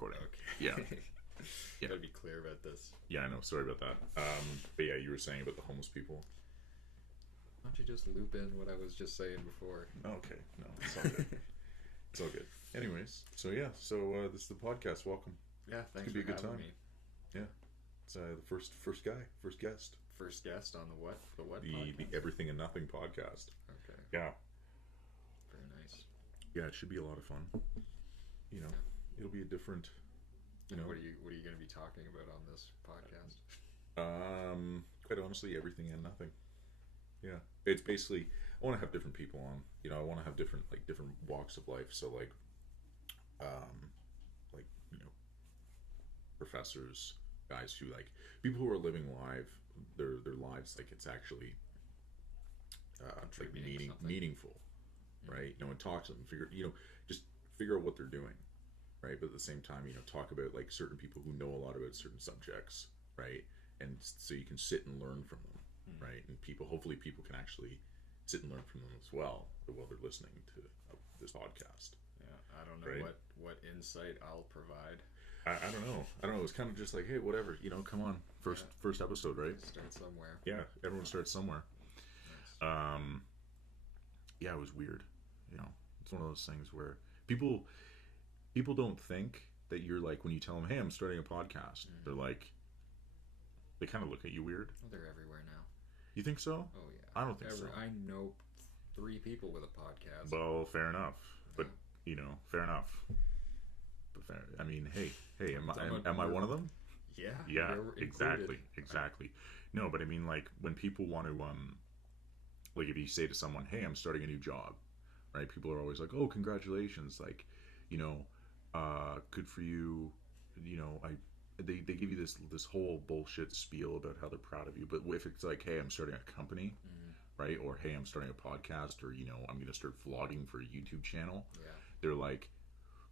recording. Okay. Yeah. Yeah. Gotta be clear about this. Yeah, I know. Sorry about that. But yeah, you were saying about the homeless people. Why don't you just loop in what I was just saying before? Okay. No, it's all good. It's all good. Anyways, so this is the podcast. Welcome. Yeah, thanks Could be for a good having time. me. Yeah. It's the first guest. First guest on the what? The what The podcast? Everything and Nothing podcast. Okay, Yeah. very nice. Yeah, it should be a lot of fun. You know, it'll be a different. You know, What are you going to be talking about on this podcast? Quite honestly, everything and nothing. Yeah, it's basically I want to have different people on. You know, I want to have different walks of life. So like you know, professors, guys who people who are living their lives like it's actually Contributing something. meaningful, right? You know, and talk to them, just figure out what they're doing, right? But at the same time, you know, talk about like certain people who know a lot about certain subjects, right? And so you can sit and learn from them, right? And hopefully people can actually sit and learn from them as well while they're listening to this podcast. Yeah, I don't know right? what insight I'll provide. I don't know. It was kind of just like, hey, whatever, you know, come on, first episode, right? Start somewhere. Yeah, everyone starts somewhere. Nice. Yeah, it was weird. You know, it's one of those things where people don't think that you're like, when you tell them, hey, I'm starting a podcast, they're like, they kind of look at you weird. Well, they're everywhere now. You think so? Oh yeah. I don't think so. I know 3 people with a podcast. Well, fair enough. But you know, fair enough. But fair. I mean, hey, am I one of them? Yeah. Yeah, you're exactly. included. No, but I mean, like when people want to, like if you say to someone, hey, I'm starting a new job, right? People are always like, oh, congratulations, like, you know, good for you. You know, they give you this whole bullshit spiel about how they're proud of you. But if it's like, hey, I'm starting a company, right? Or hey, I'm starting a podcast, or you know, I'm gonna start vlogging for a YouTube channel. Yeah. They're like,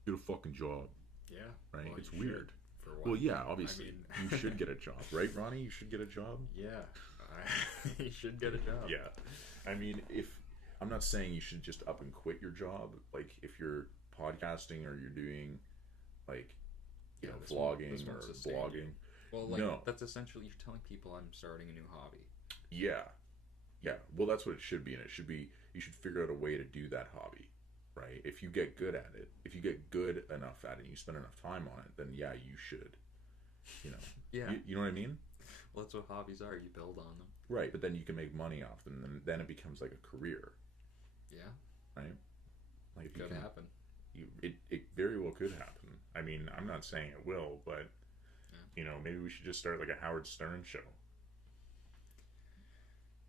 get a fucking job. Yeah. Right? Well, It's you weird. should, for one. Well, yeah, obviously. I mean... You should get a job, right, Ronnie? You should get a job. Yeah. You should get a job. Yeah. I mean, I'm not saying you should just up and quit your job. Like, if you're podcasting or you're doing, like, you know, vlogging or blogging. Well, like, no. That's essentially, you're telling people I'm starting a new hobby. Yeah. Yeah. Well, that's what it should be. And it should be, you should figure out a way to do that hobby, right? If you get good at it, if you get good enough at it and you spend enough time on it, then yeah, you should. You know. Yeah. You know what I mean? Well, that's what hobbies are. You build on them. Right, but then you can make money off them, and then it becomes like a career. Yeah. Right? Like if Could happen. It very well could happen. I mean, I'm not saying it will, but you know, maybe we should just start like a Howard Stern show.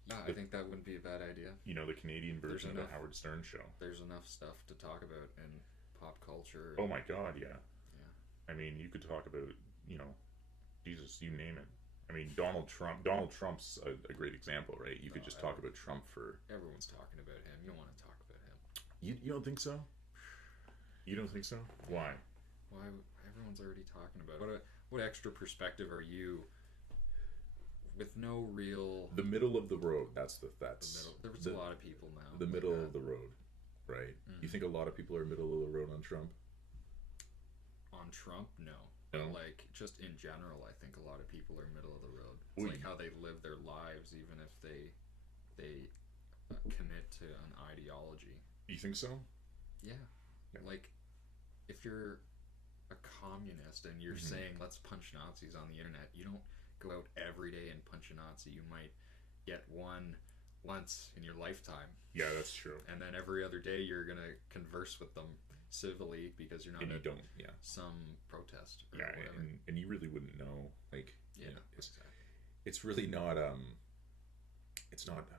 No, I think that wouldn't be a bad idea. You know, the Canadian version of the Howard Stern show. There's enough stuff to talk about in pop culture. Oh my God, yeah. Yeah. I mean, you could talk about, you know, Jesus, you name it. I mean, Donald Trump's a great example, right? You could just talk about Trump for... Everyone's talking about him. You don't want to talk about him. You don't think so? You don't think so? Why? Why? Everyone's already talking about it. What extra perspective are you... with no real... The middle of the road, that's... The middle. There's a lot of people now. The middle of the road, right? You think a lot of people are middle of the road on Trump? On Trump? No. No? But like, just in general, I think a lot of people are middle of the road. It's Well, like how they live their lives, even if they commit to an ideology. You think so? Yeah. Like, if you're a communist and you're saying, let's punch Nazis on the internet, you don't go out every day and punch a Nazi. You might get one once in your lifetime. Yeah, that's true. And then every other day you're going to converse with them civilly because you're not and you at don't, some protest or yeah, whatever. And you really wouldn't know, like, Yeah, you know, exactly. it's really not it's not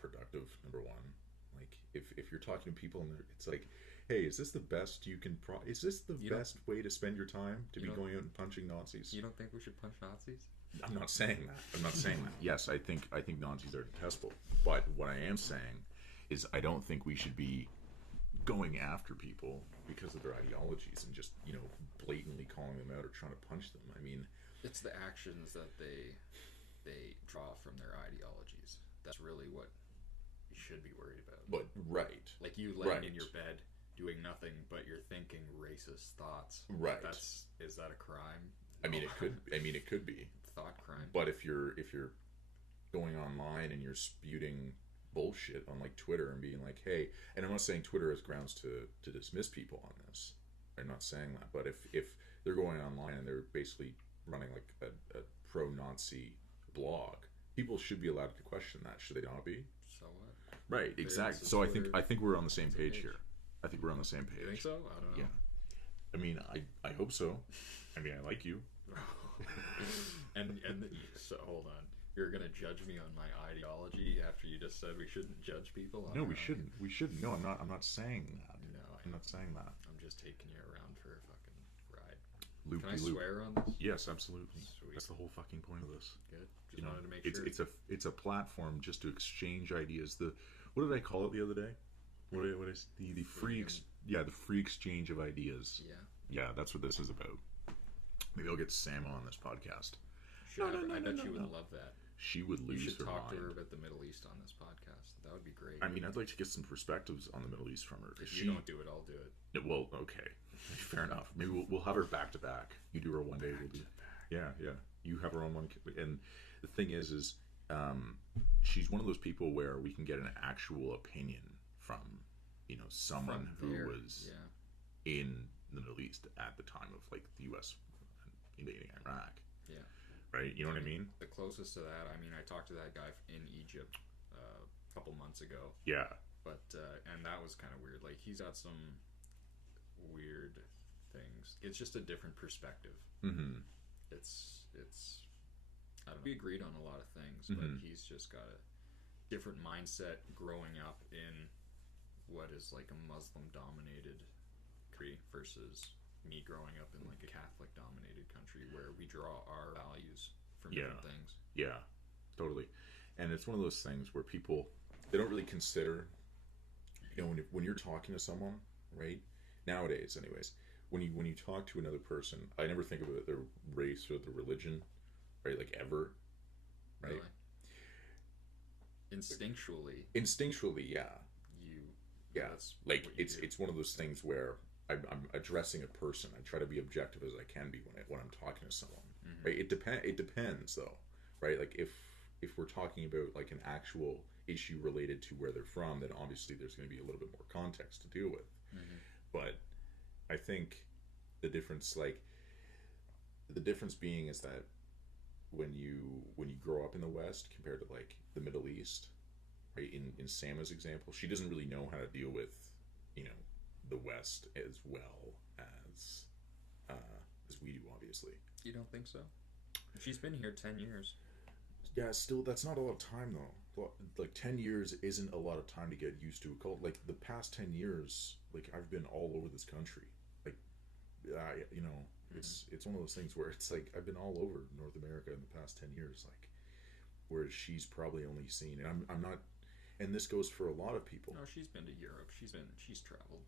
productive, number one. Like if you're talking to people and it's like, hey, is this the best you can is this the best way to spend your time, to be going out and punching Nazis? You don't think we should punch Nazis? I'm not saying that. Yes, I think Nazis are detestable, but what I am saying is I don't think we should be going after people because of their ideologies and just, you know, blatantly calling them out or trying to punch them. I mean, it's the actions that they draw from their ideologies. That's really what you should be worried about. But right, like you laying in your bed doing nothing but you're thinking racist thoughts. Right. That's Is that a crime? I mean, it could. I mean, it could be thought crime. But if you're going online and you're spewing bullshit on like Twitter and being like, hey, and I'm not saying Twitter has grounds to dismiss people on this. I'm not saying that. But if they're going online and they're basically running like a pro-Nazi blog, people should be allowed to question that, should they not be? So what? Right, exactly. So I think we're on the same page here. I think we're on the same page. You think so? I don't know. Yeah. I mean, I hope so. I mean, I like you. and so hold on. You're gonna judge me on my ideology after you just said we shouldn't judge people? No, we shouldn't. We shouldn't. No, I'm not saying that. No, I'm not saying that. I'm just taking you around for a fucking ride. Loopy Can I swear on this? Yes, absolutely. Sweet. That's the whole fucking point of this. Good. Just wanted to make sure. It's a platform just to exchange ideas. What did I call it the other day? What is the free the free exchange of ideas? Yeah, that's what this is about. Maybe I'll get Sam on this podcast. I bet she would love that. She would lose her mind. You should talk to her about the Middle East on this podcast. That would be great. I mean, I'd like to get some perspectives on the Middle East from her. If you don't do it, I'll do it. Yeah, well, okay. Fair enough. Maybe we'll have her back to back. You do her one day. We'll do. Yeah. You have her on one. And the thing is she's one of those people where we can get an actual opinion from, someone who was in the Middle East at the time of like the U.S. invading Iraq. Yeah. Right? You know what I mean? The closest to that, I mean, I talked to that guy in Egypt a couple months ago. Yeah. But, and that was kind of weird. Like, he's got some weird things. It's just a different perspective. Mm-hmm. It's, I don't know. We agreed on a lot of things, but he's just got a different mindset growing up in what is like a Muslim-dominated country versus me growing up in like a Catholic-dominated country where we draw our values from different things. Yeah, totally. And it's one of those things where people, they don't really consider, when you're talking to someone, right? Nowadays, anyways, when you talk to another person, I never think of their race or their religion, right? Like ever, right? Really? Instinctually, yeah. Like it's one of those things where I'm addressing a person. I try to be objective as I can be when I'm talking to someone. Right? It depends though, right? Like if we're talking about like an actual issue related to where they're from, then obviously there's going to be a little bit more context to deal with. But I think the difference being is that when you grow up in the West compared to like the Middle East, right? In Sama's example, she doesn't really know how to deal with the West as well as we do, obviously. You don't think so? She's been here 10 years. Yeah, still, that's not a lot of time, though. Like, 10 years isn't a lot of time to get used to a cult. Like, the past 10 years, like, I've been all over this country. Like, it's one of those things where it's like, I've been all over North America in the past 10 years, like, whereas she's probably only seen, and I'm not, and this goes for a lot of people. No, she's been to Europe. She's traveled.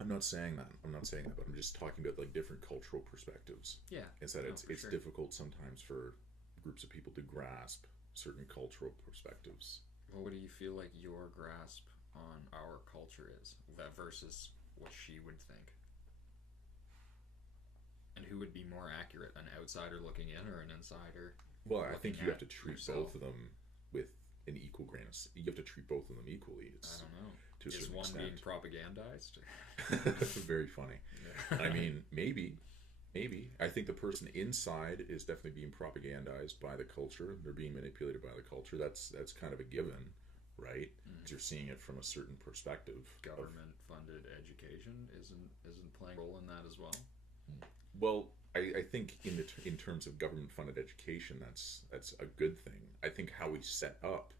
I'm not saying that, but I'm just talking about like different cultural perspectives. Yeah. It's that it's difficult sometimes for groups of people to grasp certain cultural perspectives. Well, what do you feel like your grasp on our culture is versus what she would think? And who would be more accurate, an outsider looking in or an insider? Well, I think you have to treat both of them with an equal grain of salt. You have to treat both of them equally. I don't know. Is one extent. Being propagandized? Very funny. I mean, maybe. I think the person inside is definitely being propagandized by the culture. They're being manipulated by the culture. That's kind of a given, right? Because you're seeing it from a certain perspective. Government-funded education isn't playing a role in that as well. Well, I think in terms of government-funded education, that's a good thing. I think how we've set up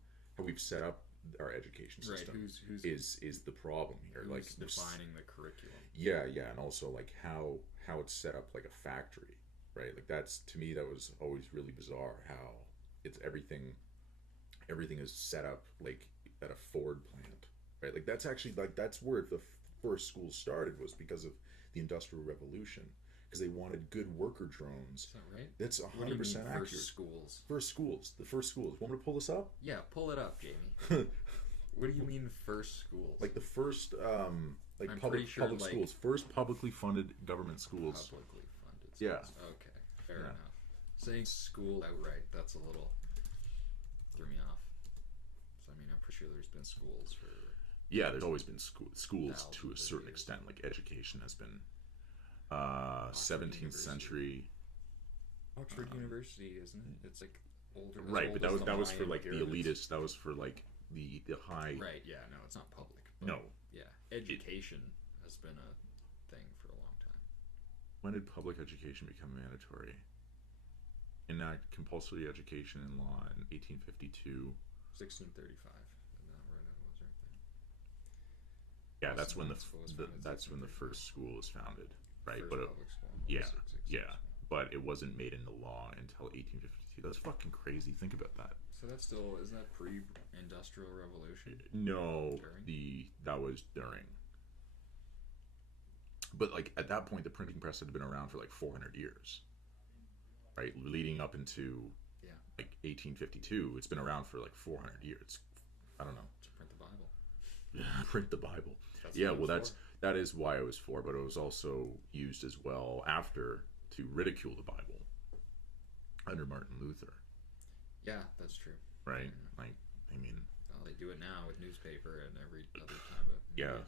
our education system is the problem here. Like defining the curriculum. Yeah, and also like how it's set up like a factory, right? Like that's, to me, that was always really bizarre. How it's everything is set up like at a Ford plant, right? Like that's actually that's where the first schools started, was because of the Industrial Revolution. Because they wanted good worker drones. Is that right? That's 100% accurate. First schools. The first schools. Want me to pull this up? Yeah, pull it up, Jamie. What do you mean first schools? Like the first Like I'm public pretty sure, public like, schools, first publicly funded government schools. publicly funded schools. Yeah. Okay, fair Yeah. enough. Saying school outright, that's a little threw me off. So I mean, I'm pretty sure there's been schools for Yeah, there's always been schools to a thousands of certain years. extent. Like education has been Oxford 17th University. century. Oxford University, isn't it? It's like older. as Right, old but as the that was for Mayan like the pyramids. elitist. That was for like the high. Right. Yeah. No, it's not public. But No. Yeah, education has been a thing for a long time. When did public education become mandatory? Enact compulsory education in law in 1852. 1635. Isn't that right? That was right there. Yeah, that's when Boston School was founded in that's when the 1635. first school was founded, right? First But public school. yeah, 1665. yeah, but it wasn't made into law until 1852. That's fucking crazy. Think about that. So that's still, isn't that pre-industrial revolution? No, During? that was during. But like at that point, the printing press had been around for like 400 years, right? Leading up into Yeah. like 1852, it's been around for like 400 years. I don't know. To print the Bible. Print the Bible. That's Yeah, what it well, was that is why it was for, but it was also used as well after to ridicule the Bible under Martin Luther, for. Yeah, that's true. right? Like, I mean, Well, they do it now with newspaper and every other type of. yeah,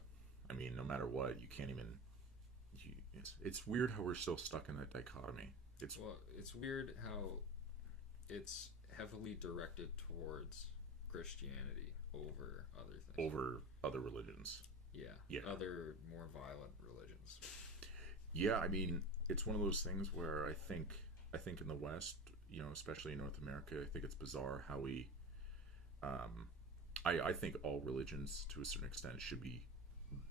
I mean, no matter what, you can't even. It's weird how we're still stuck in that dichotomy. Well, it's weird how it's heavily directed towards Christianity over other things. over other religions. Yeah. Other more violent religions. Yeah, I mean, it's one of those things where I think in the West, especially in North America, I think it's bizarre how we. I think all religions, to a certain extent,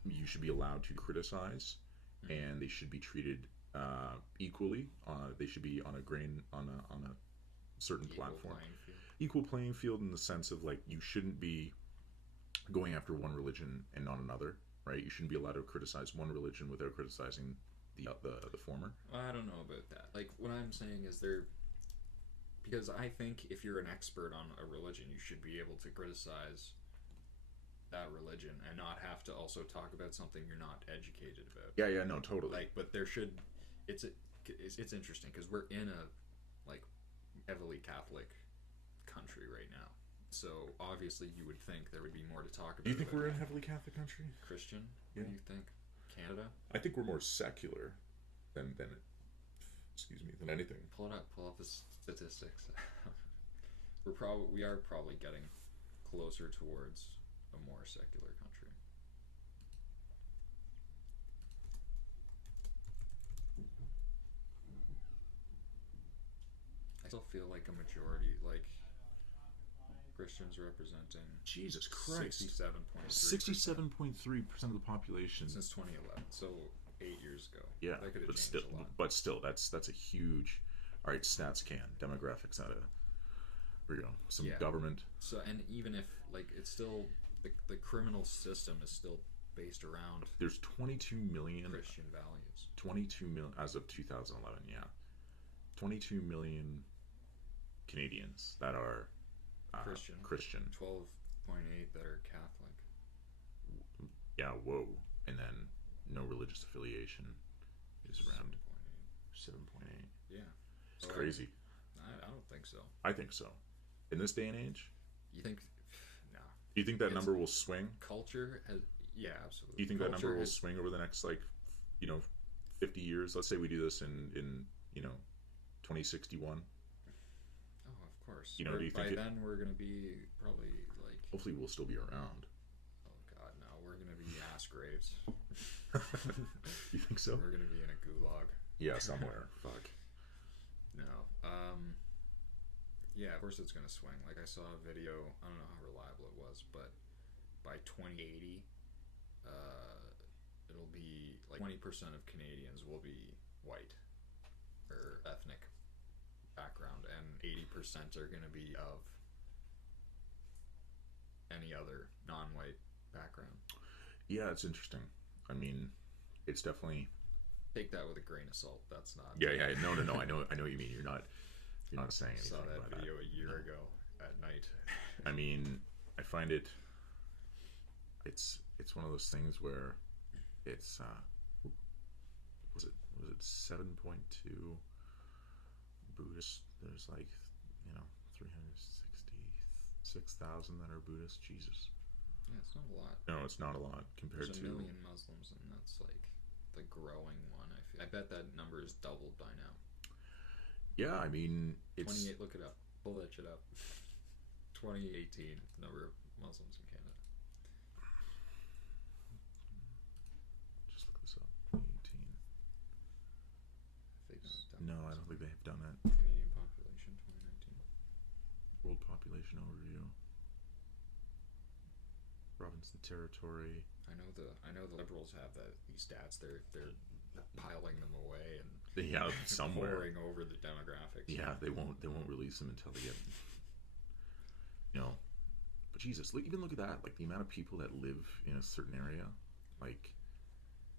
you should be allowed to criticize, and they should be treated equally. They should be on a certain platform, equal playing field in the sense of like you shouldn't be going after one religion and not another, right? You shouldn't be allowed to criticize one religion without criticizing the former. I don't know about that. Like, what I'm saying is because I think if you're an expert on a religion, you should be able to criticize that religion and not have to also talk about something you're not educated about. Yeah, no, totally. Like, but there should. It's interesting because we're in a like heavily Catholic country right now. So obviously, you would think there would be more to talk about. Do you think we're in a heavily Catholic country? Christian? Yeah. What do you think? Canada? I think we're more secular than anything. Pull up the statistics. We are probably getting closer towards a more secular country. I still feel like a majority, like Christians representing Jesus Christ, 67.3% 67.3% of the population since 2011. So 8 years ago. Yeah, that could have but changed still, a lot. that's a huge. All right, StatsCan demographics out of. Here we go. Some Yeah. government. So, and even if like it's still the criminal system is still based around There's 22 million. Christian values. 22 million as of 2011. Yeah, 22 million Canadians that are Christian. 12.8 that are Catholic. Yeah, whoa. And then no religious affiliation is around 7.8. Yeah, It's crazy. I don't think so. I think so. In this day and age, You think? No. do you think that number will swing? Culture has. Yeah, absolutely. Do you think that Culture number will has- swing over the next 50 years? Let's say we do this in 2061. Oh, of course. Do you think by then we're gonna be probably like. Hopefully, we'll still be around. Oh God, no! We're gonna be ass graves. You think so? We're gonna be in a gulag. Yeah, somewhere. Fuck. No. Yeah, of course it's gonna swing. Like I saw a video. I don't know how reliable it was, but by 2080, it'll be like 20% of Canadians will be white or ethnic background, and 80% are gonna be of any other non-white background. Yeah, it's interesting. I mean, it's definitely. Take that with a grain of salt. That's not. Yeah. No. I know what you mean. You're not saying anything. Saw that about video a year ago at night. I mean, I find it's one of those things where it's was it 7.2 Buddhists? There's like 366,000 that are Buddhists. Jesus. Yeah, it's not a lot. No, it's not a lot compared There's to. a million Muslims, and that's like the growing one. I bet that number is doubled by now. Yeah, I mean, it's 28. Look it up. Pull that shit up. 2018 number of Muslims in Canada. Just look this up. 2018. No, I don't think they have done that. Canadian population 2019. World population overview. Province and territory. I know the Liberals have these stats. They're piling them away and somewhere pouring over the demographics. Yeah, they won't release them until they get. But Jesus, even look at that. Like the amount of people that live in a certain area,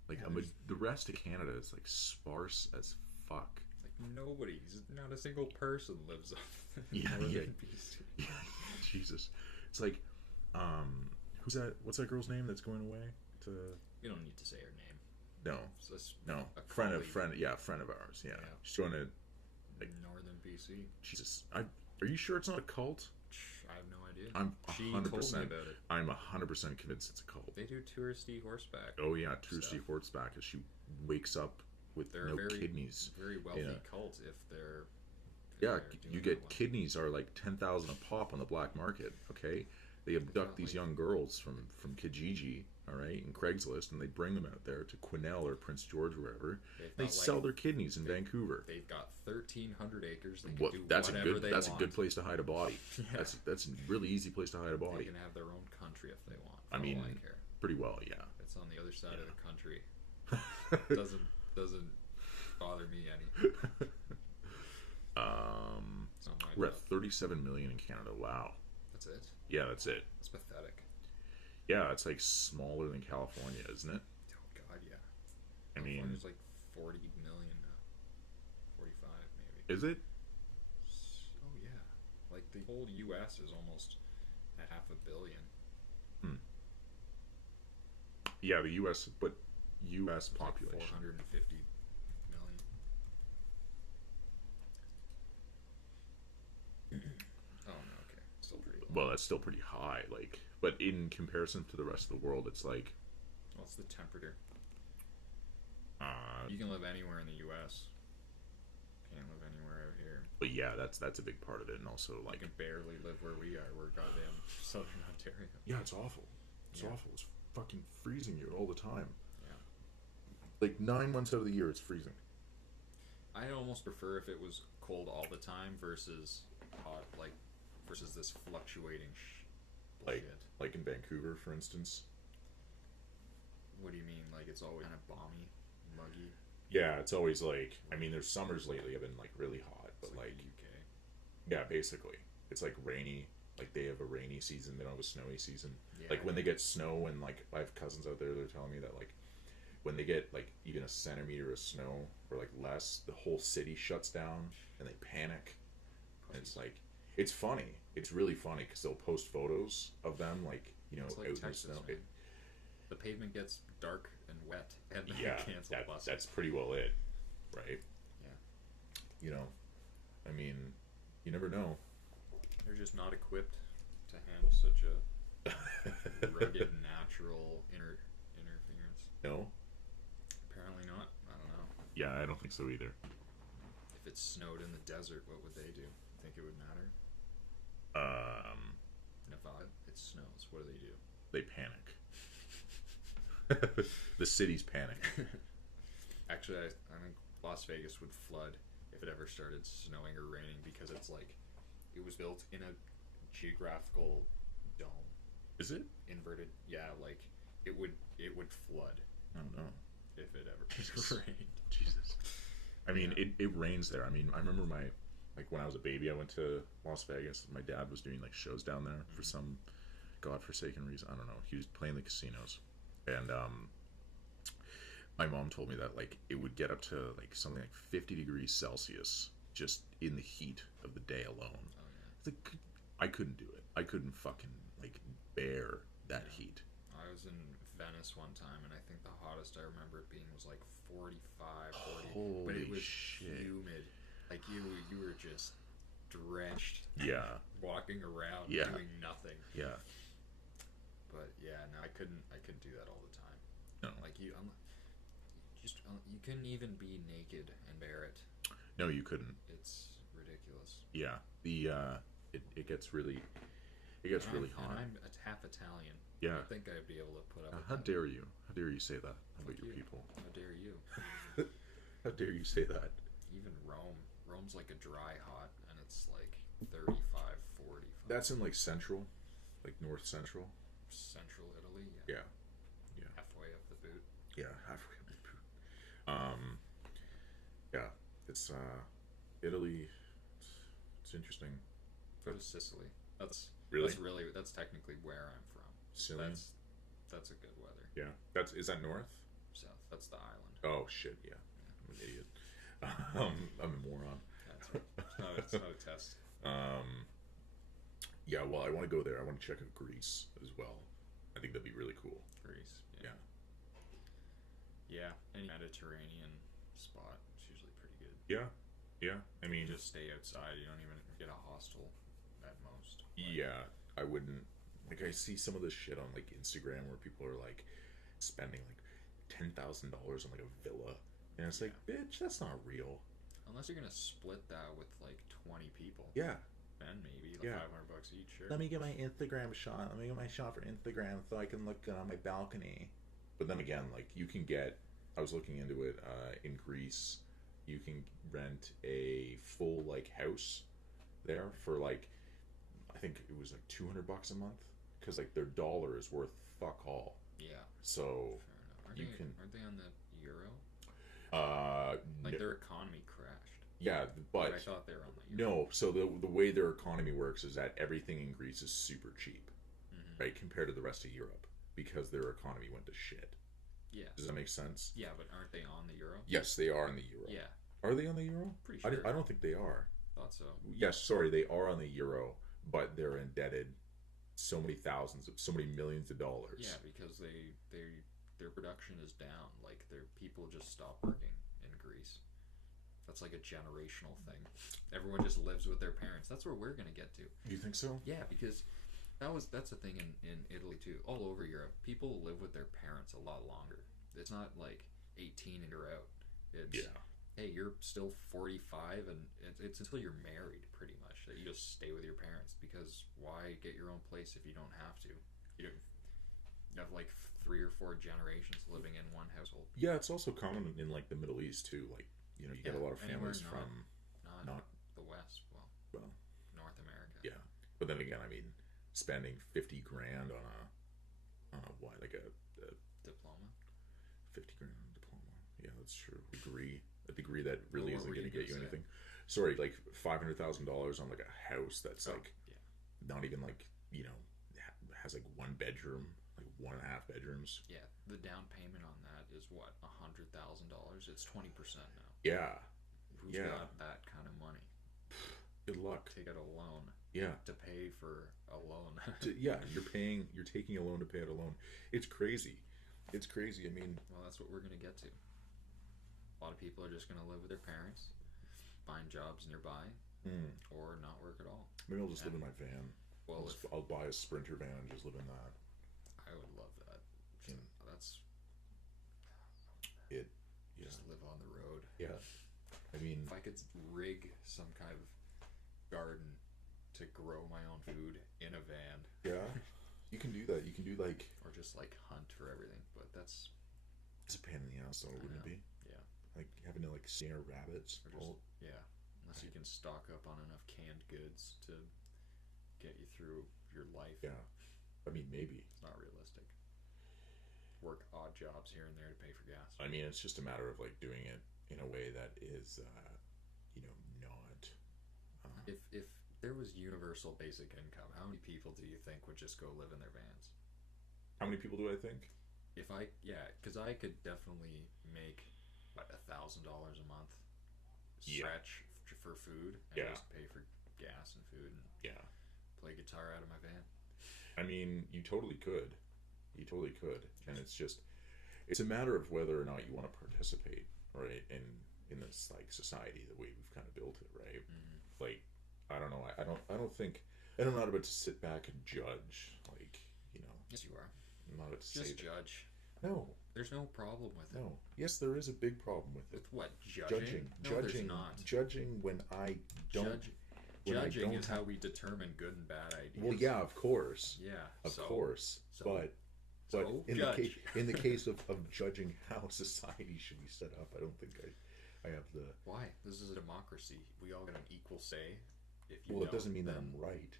the rest of Canada is like sparse as fuck. Like nobody, not a single person lives up. BC. Yeah, Jesus, it's like, who's that? What's that girl's name that's going away to? You don't need to say her name. No, friend of ours. Yeah, she's going to northern BC. Jesus, are you sure it's not a cult? I have no idea. I'm 100%. About it. I'm 100% convinced it's a cult. They do touristy horseback. Oh yeah, touristy horseback. As she wakes up with no kidneys. Very wealthy cult if they're. You get kidneys are like 10,000 a pop on the black market. Okay, they abduct these young girls from Kijiji, all right, and Craigslist, and they bring them out there to Quesnel or Prince George, or wherever. They sell their kidneys in Vancouver. They've got 1,300 acres. They can do that's whatever they want. That's a good place to hide a body. Yeah. That's a really easy place to hide a body. They can have their own country if they want. I mean, pretty well, yeah. It's on the other side of the country. doesn't bother me any. We're at 37 million in Canada. Wow. That's it? Yeah, that's it. That's pathetic. Yeah, it's like smaller than California, isn't it? Oh God, yeah. I mean, California's like 40 million now. 45 maybe. Is it? Oh yeah. Like the whole U.S. is almost at 500 million. Yeah, the U.S. But U.S. population. Like 450 million. Oh no, okay, still pretty low. Well, that's still pretty high. Like, but in comparison to the rest of the world, it's like. What's the temperature? You can live anywhere in the U.S. Can't live anywhere out here. But yeah, that's a big part of it, and also like. You can barely live where we are. We're goddamn Southern Ontario. Yeah, it's awful. It's awful. It's fucking freezing here all the time. Yeah. Like 9 months out of the year, it's freezing. I'd almost prefer if it was cold all the time versus hot, versus this fluctuating bullshit. Like in Vancouver, for instance. What do you mean? Like it's always kind of balmy, muggy? Yeah, it's always like. I mean, there's summers lately have been like really hot, but it's like UK. Yeah, basically, it's like rainy. Like they have a rainy season, they don't have a snowy season. Yeah, like when they get snow, and like I have cousins out there, they're telling me that like when they get like even a centimeter of snow or like less, the whole city shuts down and they panic. And it's like, it's funny. It's really funny because they'll post photos of them like it's like out in the Texas, snow. the pavement gets dark and wet, and yeah, cancel buses. That's pretty well it, right? Yeah. I mean, you never know. They're just not equipped to handle such a rugged natural interference. No? Apparently not. I don't know. Yeah, I don't think so either. If it snowed in the desert, what would they do? Think it would matter? And if it snows, what do? They panic. The cities panic. Actually, I think Las Vegas would flood if it ever started snowing or raining because it's like it was built in a geographical dome. Is it? Inverted. Yeah, like it would flood. I don't know. If it ever rained. Jesus. I mean, it rains there. I mean, I remember when I was a baby, I went to Las Vegas. My dad was doing like shows down there for some godforsaken reason. I don't know. He was playing the casinos. And my mom told me that like it would get up to like something like 50 degrees Celsius just in the heat of the day alone. Oh, yeah. It's like, I couldn't do it. I couldn't fucking like bear that heat. I was in Venice one time, and I think the hottest I remember it being was like 45, 40. Holy But it was shit. humid. Like you were just drenched. Yeah. Walking around doing nothing. Yeah. But yeah, no, I couldn't do that all the time. No. Like you couldn't even be naked and bear it. No, you couldn't. It's ridiculous. Yeah. It gets really hot. And I'm half Italian. Yeah. I think I'd be able to put up with How that. dare you? How dare you say that about your people? How dare you? How dare you say that? Even Rome's like a dry hot, and it's like 35, 40. That's in like central, like north central. Central Italy. Yeah. Halfway up the boot. Yeah, halfway up the boot. Yeah, it's Italy. It's interesting. Go to Sicily. That's technically where I'm from. Sicily. That's a good weather. Yeah, is that north? South. That's the island. Oh shit! Yeah, I'm an idiot. I'm a moron. That's right. It's not a test. Yeah, well, I want to go there. I want to check out Greece as well. I think that'd be really cool. Greece. Yeah. Yeah, any Mediterranean spot is usually pretty good. Yeah. I mean, just stay outside. You don't even get a hostel at most. Yeah, I wouldn't. Like, I see some of this shit on like Instagram where people are like spending like $10,000 on like a villa, and it's like, bitch, that's not real. Unless you're gonna split that with like 20 people. Yeah. Then maybe like $500 each. Sure. Let me get my Instagram shot. Let me get my shot for Instagram so I can look good on my balcony. But then again, like you can get. I was looking into it in Greece. You can rent a full like house there for like, I think it was like $200 a month, because like their dollar is worth fuck all. Yeah. So aren't they on the euro? Like their economy crashed. Yeah, but I thought they were on the euro. No. So the way their economy works is that everything in Greece is super cheap, right, compared to the rest of Europe, because their economy went to shit. Yeah. Does that make sense? Yeah, but aren't they on the euro? Yes, they are on the euro. Yeah. Are they on the euro? Pretty sure. I don't think they are. Thought so. Yes, sorry, they are on the euro, but they're indebted so many millions of dollars. Yeah, because their production is down. Like their people just stop working in Greece. That's like a generational thing. Everyone just lives with their parents. That's where we're gonna get to. You think so? Yeah, because that's a thing in Italy too. All over Europe, people live with their parents a lot longer. It's not like 18 and you're out. It's hey, you're still 45, and it's until you're married, pretty much, that you just stay with your parents. Because why get your own place if you don't have to? You have like 3 or 4 generations living in one household. Yeah, it's also common in like the Middle East too. Like, you know, you get a lot of families from not the West. Well, North America. Yeah, but then again, I mean, spending $50,000 on a what, like a diploma. $50,000 diploma. Yeah, that's true. A degree that really isn't going to get you anything. Say? Sorry, like $500,000 on like a house that's like not even like, you know, has like 1 bedroom, like 1.5 bedrooms. Yeah, the down payment on that is what, $100,000. It's 20% now. Yeah. Who's got that kind of money? Good luck. Take out a loan. Yeah. To pay for a loan. You're taking a loan to pay out a loan. It's crazy. I mean, well, that's what we're gonna get to. A lot of people are just gonna live with their parents, find jobs nearby, or not work at all. Maybe I'll just live in my van. Well, I'll buy a Sprinter van and just live in that. I would love that. That's it. Just live on the road. Yeah. I mean, if I could rig some kind of garden to grow my own food in a van. Yeah. You can do that. You can do like, or just like hunt for everything, but it's a pain in the ass, though, wouldn't it be? Yeah. Like having to like snare rabbits. Unless you can stock up on enough canned goods to get you through your life. Yeah. I mean, maybe. It's not realistic. Work odd jobs here and there to pay for gas. I mean, it's just a matter of like doing it in a way that is, you know, not. If there was universal basic income, how many people do you think would just go live in their vans? How many people do I think? Because I could definitely make what, $1,000 a month stretch for food, and just pay for gas and food, and play guitar out of my van. I mean, you totally could. You totally could, and it's a matter of whether or not you want to participate, right, in this like society the way we've kind of built it, right? Mm-hmm. Like, I don't know, I don't think, and I'm not about to sit back and judge, like, you know. Yes, you are. I'm not about to just say judge. That. No. There's no problem with it. No. Yes, there is a big problem with it. With what? Judging? No, judging. There's not. Judging when I don't. Judging is how we determine good and bad ideas. Well, yeah, of course. Yeah. Of course. But in the case of judging how society should be set up, I don't think I have the. Why? This is a democracy. We all get an equal say. It doesn't mean that I'm right.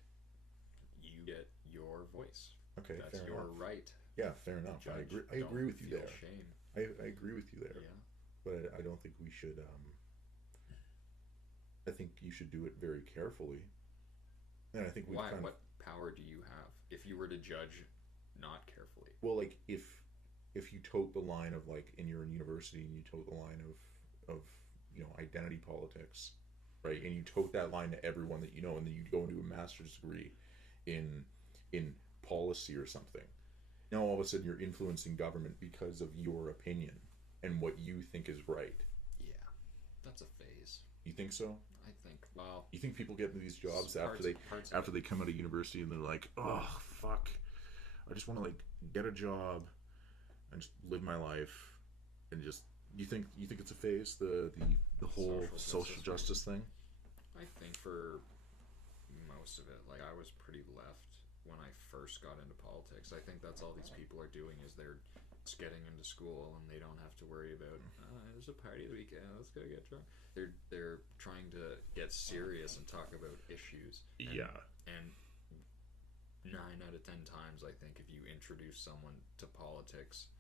You get your voice. Okay, that's fair your enough. Right. Yeah, fair enough. I agree with you there. Shame. I agree with you there. Yeah. But I don't think we should. I think you should do it very carefully. And I think why? What power do you have if you were to judge not carefully? Well, like if you tote the line of like in your university and you tote the line of you know, identity politics, right? And you tote that line to everyone that you know, and then you go into a master's degree in policy or something. Now all of a sudden you're influencing government because of your opinion and what you think is right. Yeah, that's a phase. You think so? I think. Well, you think people get into these jobs after they come out of university and they're like, oh fuck, I just want to like get a job and just live my life and just. You think it's a phase, the whole social justice thing? I think for most of it, like I was pretty left when I first got into politics. I think that's all these people are doing is they're just getting into school and they don't have to worry about there's a party weekend, let's go get drunk. They're trying to get serious and talk about issues. And 9 out of 10 times, I think if you introduce someone to politics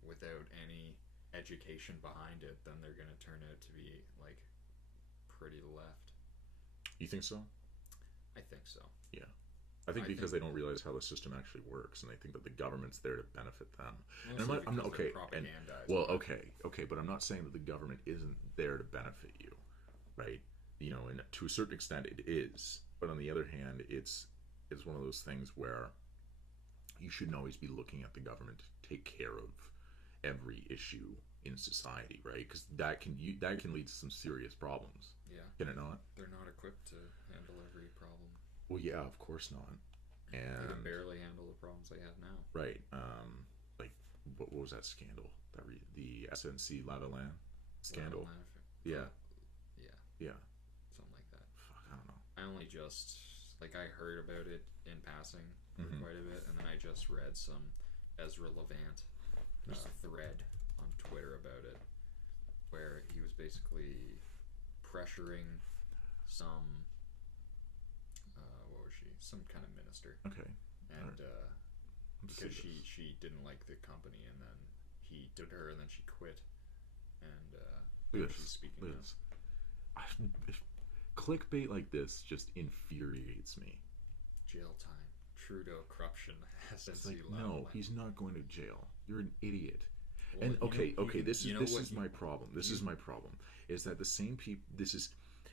without any education behind it, then they're going to turn out to be like pretty left. You think so? I think so. Yeah. I think because they don't realize how the system actually works, and they think that the government's there to benefit them. And I'm not okay. And, well, okay, but I'm not saying that the government isn't there to benefit you, right? You know, and to a certain extent it is, but on the other hand, it's one of those things where you shouldn't always be looking at the government to take care of every issue in society, right? Because that can lead to some serious problems. Yeah. Can it not? They're not equipped to handle every problem. Well, yeah, of course not. And they can barely handle the problems they have now. Right. Like what was that scandal? The SNC Lavalin scandal. Yeah. Something like that. Fuck, I don't know. I only just I heard about it in passing for quite a bit, and then I just read some Ezra Levant thread on Twitter about it, where he was basically pressuring some some kind of minister. Okay. And because she didn't like the company, and then he did her, and then she quit. And she's speaking now. Clickbait like this just infuriates me. Jail time. Trudeau corruption. It's like, no, he's not going to jail. You're an idiot. Well, and this is my problem. This is my problem. Is that the same people?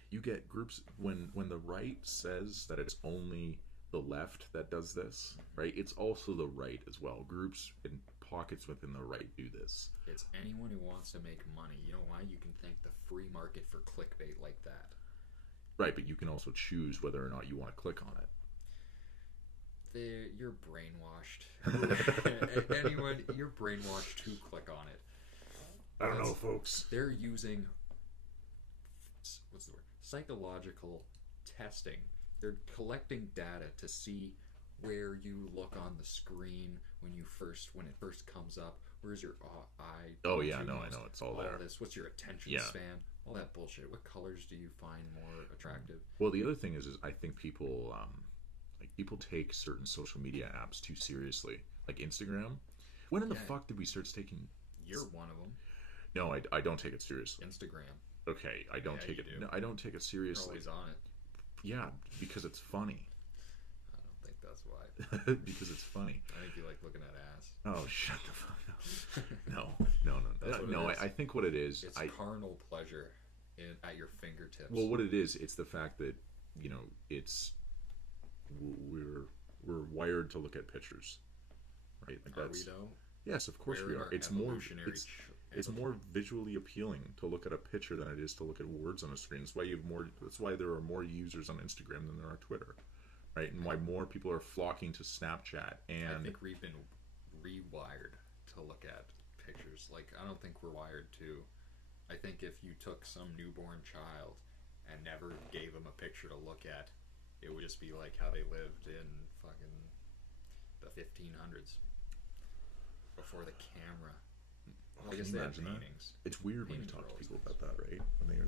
You get groups when the right says that it's only the left that does this, right? It's also the right as well. Groups and pockets within the right do this. It's anyone who wants to make money. You know why? You can thank the free market for clickbait like that. Right, but you can also choose whether or not you want to click on it. You're brainwashed. You're brainwashed to click on it. I don't know, folks. They're using psychological testing. They're collecting data to see where you look on the screen when it first comes up. Where's your eye? Oh yeah, no, I know it's all there. What's your attention span? All that bullshit. What colors do you find more attractive? Well, the other thing is I think people people take certain social media apps too seriously, like Instagram. When in the fuck did we start taking? You're one of them. No, I don't take it seriously. Instagram. Okay, I don't take it. No, I don't take it seriously. You're always on it. Yeah, because it's funny. I don't think that's why. Because it's funny. I think you like looking at ass. Oh, shut the fuck up. No. I think what it is. It's carnal pleasure at your fingertips. Well, what it is, it's the fact that we're wired to look at pictures, right? Like Are we though? Yes, of course Where we in are. our It's more evolutionary it's more visually appealing to look at a picture than it is to look at words on a screen. That's why you have more. That's why there are more users on Instagram than there are Twitter, right? And why more people are flocking to Snapchat. And I think we've been rewired to look at pictures. Like, I don't think we're wired to. I think if you took some newborn child and never gave them a picture to look at, it would just be like how they lived in fucking the 1500s before the camera. I guess they had paintings. It's weird when you talk to people about that, right? When they are,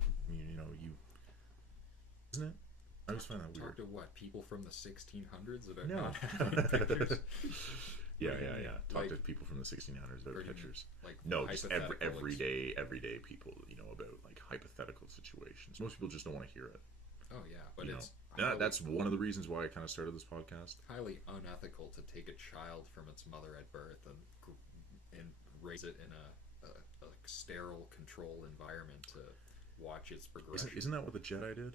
isn't it? I always find that weird. Talk to what? People from the 1600s about No. not having pictures? Yeah. Talk Like, to people from the 1600s about friggin', pictures. like, No, just hypothetical everyday people, about like hypothetical situations. Most people just don't want to hear it. Oh yeah, but You it's that's one of the reasons why I kind of started this podcast. highly unethical to take a child from its mother at birth and raise it in a sterile control environment to watch its progression. Isn't that what the Jedi did?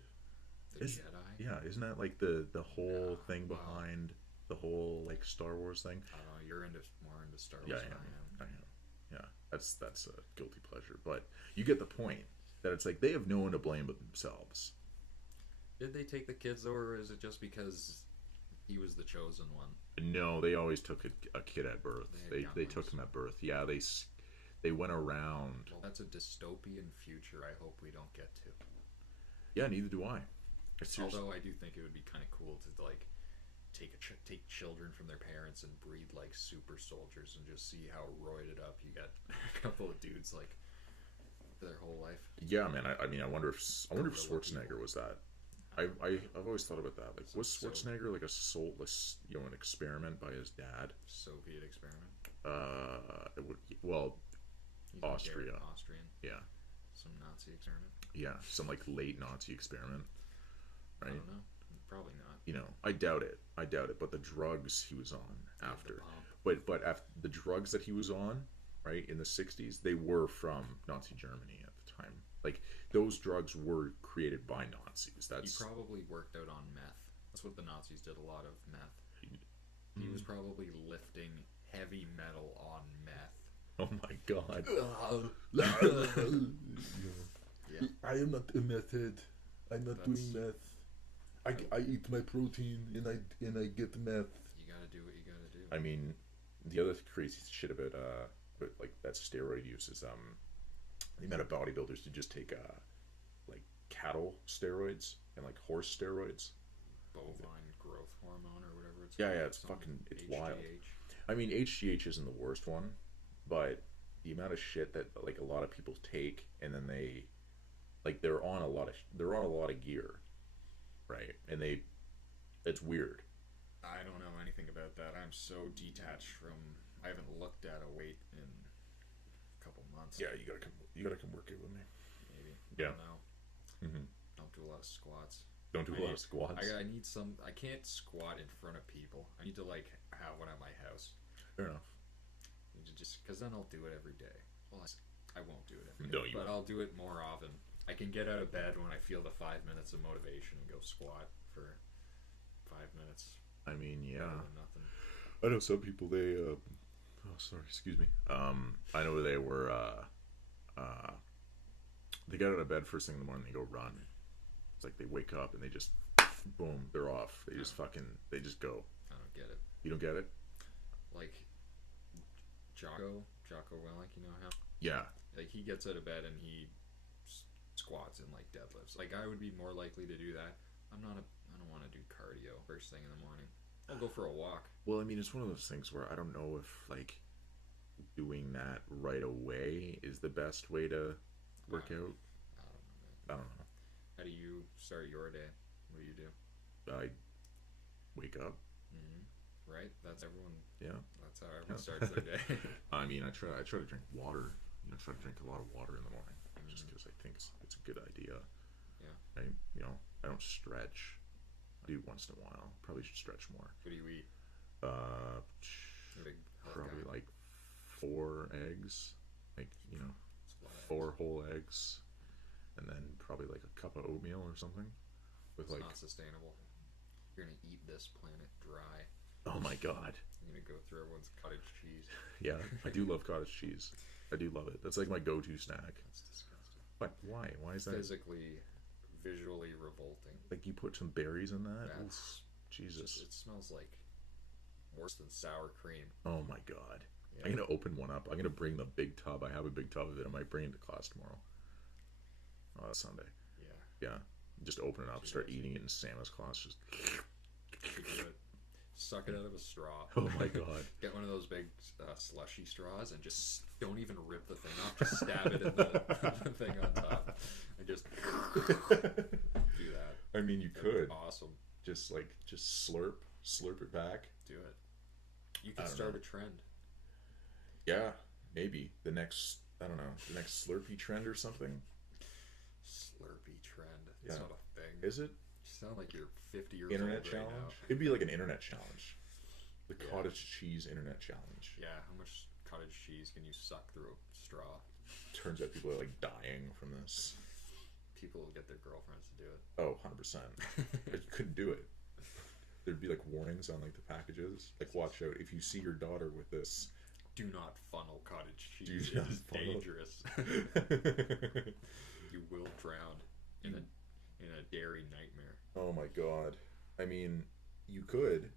The Jedi? Yeah, isn't that like the whole thing behind the whole like Star Wars thing? You're more into Star Wars than I am. Yeah, that's a guilty pleasure, but you get the point that it's like they have no one to blame but themselves. Did they take the kids, or is it just because he was the chosen one? No, they always took a kid at birth. They took him at birth. Yeah, they went around. Well, that's a dystopian future I hope we don't get to. Yeah, neither do I. Although I do think it would be kind of cool to like take children from their parents and breed like super soldiers and just see how roided up you got a couple of dudes like their whole life. Yeah, man. I mean, I wonder if Schwarzenegger was that. I've always thought about that. Like, was Schwarzenegger like an experiment by his dad? Soviet experiment. It would. Well, He's Austrian. Yeah. Some Nazi experiment. Yeah, some like late Nazi experiment. Right. I don't know. Probably not. I doubt it. But the drugs he was on after, but after the drugs that he was on, right in the 60s, they were from Nazi Germany at the time. Like those drugs were created by Nazis. He probably worked out on meth. That's what the Nazis did. A lot of meth. He was probably lifting heavy metal on meth. Oh my god. Yeah. I am not a meth head. I'm not doing meth. I eat my protein and I get meth. You gotta do what you gotta do. I mean, the other crazy shit about like that steroid use is the amount of bodybuilders who just take like cattle steroids and like horse steroids. Bovine growth hormone or whatever it's called. Yeah, it's fucking HGH. Wild. I mean, HGH isn't the worst one, but the amount of shit that like a lot of people take and then they're on a lot of gear, right? And it's weird. I don't know anything about that. I'm so detached from. I haven't looked at a weight in a couple months. Yeah, you gotta come work it with me. Maybe. Yeah. I don't know. Mm-hmm. Don't do a lot of squats. Don't do a lot of squats. I need some. I can't squat in front of people. I need to like have one at my house. Fair enough. Just because then I'll do it every day. Well, I won't do it every day, but I'll do it more often. I can get out of bed when I feel the 5 minutes of motivation and go squat for 5 minutes. I mean, yeah. Nothing. I know some people. They. Excuse me. I know they were. They get out of bed first thing in the morning. They go run. It's like they wake up and they just, boom, they're off. They just they just go. I don't get it. You don't get it? Like Jocko Willink, you know him? Yeah. Like he gets out of bed and he squats and like deadlifts. Like I would be more likely to do that. I don't want to do cardio first thing in the morning. I'll go for a walk. Well, I mean, it's one of those things where I don't know if like doing that right away is the best way to work out. I don't know. How do you start your day? What do you do? I wake up. Mm-hmm. Right? That's everyone. Yeah. That's how everyone starts their day. I mean, I try to drink water. Try to drink a lot of water in the morning, just because I think it's a good idea. Yeah. I don't stretch. I do once in a while. Probably should stretch more. What do you eat? Probably like 4 eggs. Like 4 whole eggs, and then probably like a cup of oatmeal or something. It's not sustainable. You're gonna eat this planet dry. Oh my god. I'm gonna go through everyone's cottage cheese. Yeah, I do love cottage cheese. I do love it. That's like my go-to snack. That's disgusting. But why? Why is that? Physically, visually revolting. Like you put some berries in that? That's Oof, Jesus. it smells like worse than sour cream. Oh my god. Yeah. I'm gonna open one up. I'm gonna bring the big tub. I have a big tub of it. I might bring it to class tomorrow. Oh, that's Sunday. Yeah. Yeah. Just open it up, start eating it in Santa's class. Just. You do it. Suck it out of a straw. Oh my god. Get one of those big slushy straws and just don't even rip the thing off. Just stab it in the thing on top and just do that. I mean, you That'd be could awesome. just slurp it back. Do it. You could start a trend. Yeah, maybe the next. I don't know, the next Slurpee trend or something. Slurpee trend. It's not a thing. Is it? You sound like you're 50 years Internet old challenge? right now. It'd be like an internet challenge. The cottage cheese internet challenge. Yeah, how much cottage cheese can you suck through a straw? Turns out people are like dying from this. People will get their girlfriends to do it. Oh, 100%. But you couldn't do it. There'd be like warnings on like the packages. Like, watch out if you see your daughter with this. Do not funnel cottage cheese. Do It not is funnel. dangerous. You will drown in a dairy nightmare. Oh my god. I mean, you could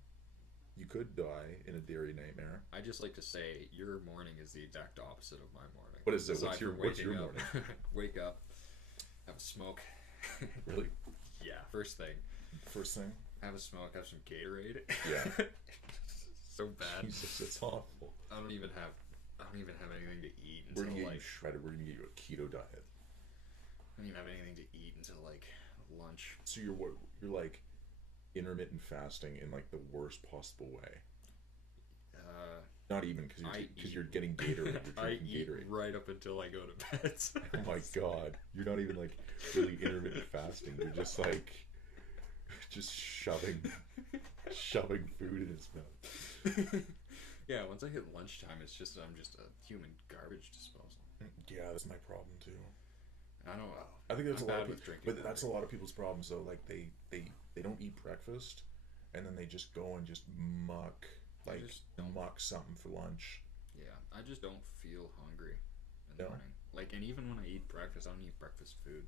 die in a dairy nightmare. I just like to say your morning is the exact opposite of my morning. What is it? Aside What's your from waking up, morning? Wake up, have a smoke. Really? Yeah, first thing. First thing? Have a smoke, have some Gatorade. Yeah. So bad. Jesus, it's awful. I don't even have anything to eat We're until gonna get like you shredded. We're gonna get you a keto diet. I don't even have anything to eat until like lunch. So you're like intermittent fasting in like the worst possible way. Not even because you're getting Gatorade. You're I drinking eat Gatorade. right up until I go to bed. Oh my god, you're not even like really intermittent fasting. You're just like shoving food in his mouth. Yeah, once I hit lunchtime, I'm just a human garbage disposal. Yeah, that's my problem too. I don't know. I think that's I'm a lot bad of with people, drinking but that's a water. lot of people's problems though. Like they don't eat breakfast, and then they just go and just muck something for lunch. Yeah, I just don't feel hungry in the No? morning. Like, and even when I eat breakfast, I don't eat breakfast food.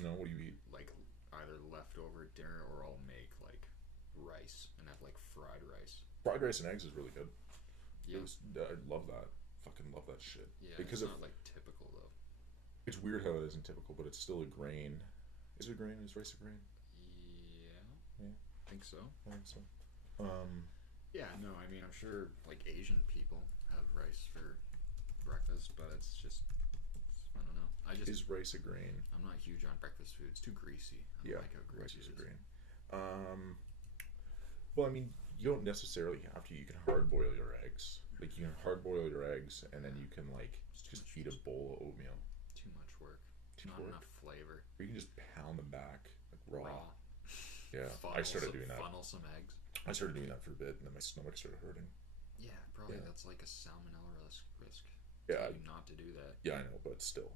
No, what do you eat? Like either leftover dinner or I'll make like rice and have like fried rice. Fried rice and eggs is really good. Yeah, I love that. Fucking love that shit. yeah. Because It's not like typical though. it's weird how it isn't typical, but it's still a grain. Is it a grain? Is rice a grain? Yeah, Yeah. I think so. I think so. Yeah, no, I mean, I'm sure like Asian people have rice for breakfast, but it's just, I don't know. Is rice a grain? I'm not huge on breakfast food. It's too greasy. I don't like how rice greasy is it a is. grain. Well, I mean, you don't necessarily have to. You can hard boil your eggs. Like you can hard boil your eggs, and then you can like just eat a bowl of oatmeal. Too much work. Not enough flavor. Or you can just pound them back like raw. Raw. Yeah, I started doing that. Funnel some eggs. I started doing that for a bit, and then my stomach started hurting. Yeah, probably Yeah. that's like a salmonella risk. Yeah, Tell you not to do that. yeah, I know, but still.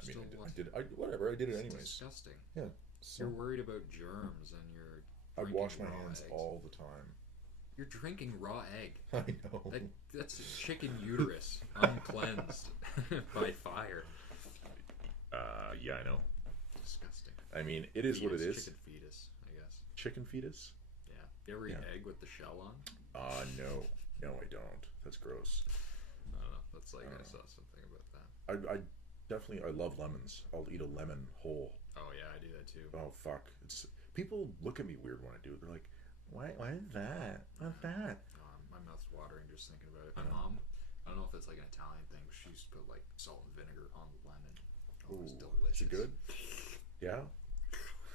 I mean, Still I did. Whatever. I did it It's anyways. disgusting. Yeah. So You're worried about germs and you're. I drinking wash my raw hands eggs. all the time. You're drinking raw egg. I know. That's chicken uterus uncleansed by fire. Yeah, I know. Disgusting. I mean, it is what it is. Chicken fetus, I guess. Chicken fetus? Yeah. You ever eat Yeah. egg with the shell on? No. No, I don't. That's gross. I don't know. That's like I saw something about that. I definitely, I love lemons. I'll eat a lemon whole. Oh yeah, I do that too. Oh, fuck. People look at me weird when I do it. They're like, why is that? What's that? My mouth's watering just thinking about it. My mom, I don't know if it's like an Italian thing, but she used to put like salt and vinegar on lemon. Oh, it was delicious. Is it good? Yeah?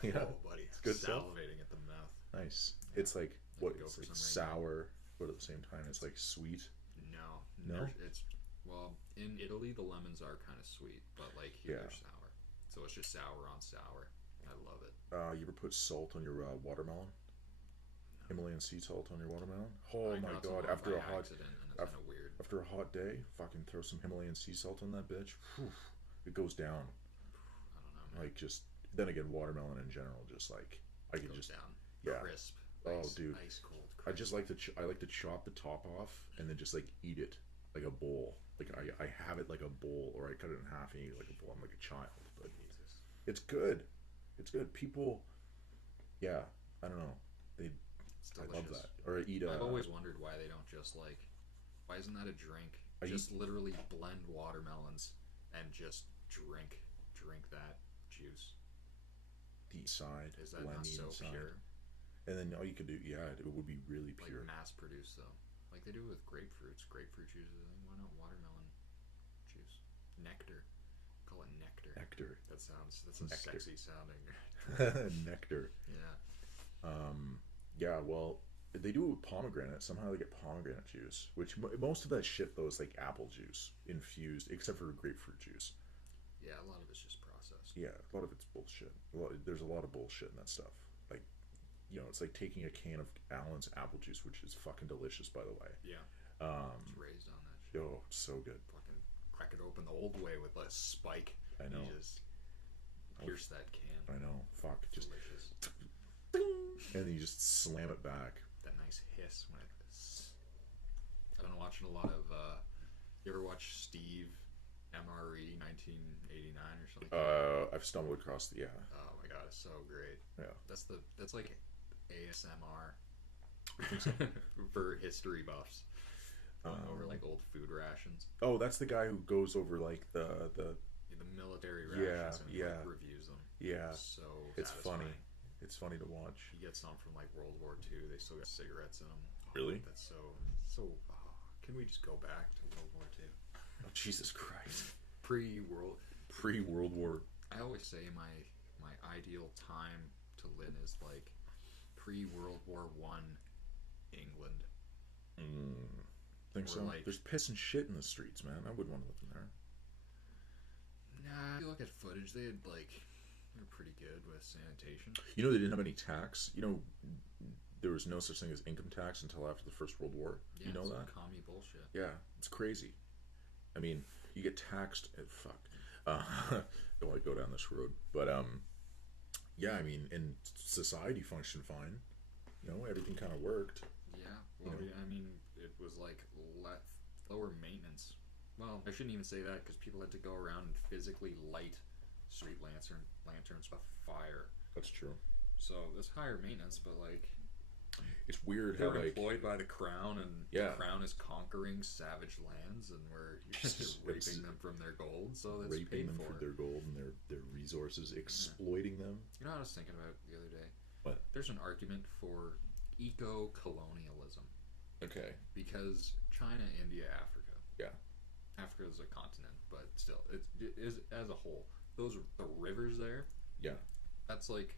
Yeah. Oh, buddy. It's good stuff. Salivating at the mouth. Nice. Yeah. It's like, Go what? It's for like some right sour, but at the same time, it's like sweet. No. No? It's, well, in Italy, the lemons are kind of sweet, but like here Yeah. they're sour. So it's just sour on sour. I love it. You ever put salt on your watermelon? Himalayan sea salt on your watermelon? Oh I my got some god! on After by a hot, accident, and it's kind of weird. after a hot day, fucking throw some Himalayan sea salt on that bitch. Whew, it goes down. I don't know, man. Like just then again, watermelon in general, just like I could Goes just down. yeah. Crisp. Oh, dude. Ice cold. I just like to I like to chop the top off and then just like eat it like a bowl. Like I have it like a bowl, or I cut it in half and eat it like a bowl. I'm like a child, but Jesus. it's good. It's good. People, yeah, I don't know. They, It's I delicious. love that. Or eat a. I've always wondered why they don't just like. Why isn't that a drink? Just literally blend watermelons and just drink that juice. The side. Is that not so pure? And then all you could do, yeah, it would be really pure. Like mass produced though, like they do with grapefruits. Grapefruit juice. Why not watermelon juice? Nectar. Call it nectar. Nectar. That's a Nectar. sexy sounding. Nectar. Yeah. Yeah. Well, they do it with pomegranate. Somehow they get pomegranate juice, which most of that shit though is like apple juice infused, except for grapefruit juice. Yeah, a lot of it's just processed. Yeah, a lot of it's bullshit. There's a lot of bullshit in that stuff. Like, you know, it's like taking a can of Allen's apple juice, which is fucking delicious, by the way. Yeah. It's raised on that shit. Oh, so good. Fucking crack it open the old way with a spike. I know. You just pierce that can. I know. Fuck. Just Delicious. and then you just slam it back. That nice hiss when it. I've been watching a lot of. You ever watch Steve MRE 1989 or something? I've stumbled across the Oh my god, it's so great. Yeah. That's like ASMR for history buffs. Over like old food rations. Oh, that's the guy who goes over like the military rations and yeah. like, reviews them. Yeah. So it's satisfying. funny. It's funny to watch. He gets some from like World War II. They still got cigarettes in them. Really? That's so. Can we just go back to World War II? Oh, Jesus Christ. Pre-World War. I always say my ideal time to live is like pre-World War I England. Think Or so? like- There's piss and shit in the streets, man. I wouldn't want to live in there. Nah, if you look at footage, they're pretty good with sanitation. You know, they didn't have any tax. You know, there was no such thing as income tax until after the First World War. Yeah, You know some that? commie bullshit. Yeah, it's crazy. I mean, you get taxed. Fuck. Don't want to go down this road, but yeah. I mean, and society functioned fine. You know, everything kind of worked. Yeah, well, You know. I mean, it was like lower maintenance. Well, I shouldn't even say that because people had to go around and physically light street lanterns with fire. That's true. So it's higher maintenance, but like It's weird they're how like employed by the crown, and Yeah. the crown is conquering savage lands, and we're It's- raping them from their gold. So that's raping paid them for. for their gold and their resources, exploiting them. You know what I was thinking about the other day? What? There's an argument for eco-colonialism Okay. because China, India, Africa. Yeah. Africa is a continent, but still, it is as a whole. Those the rivers there. Yeah. That's like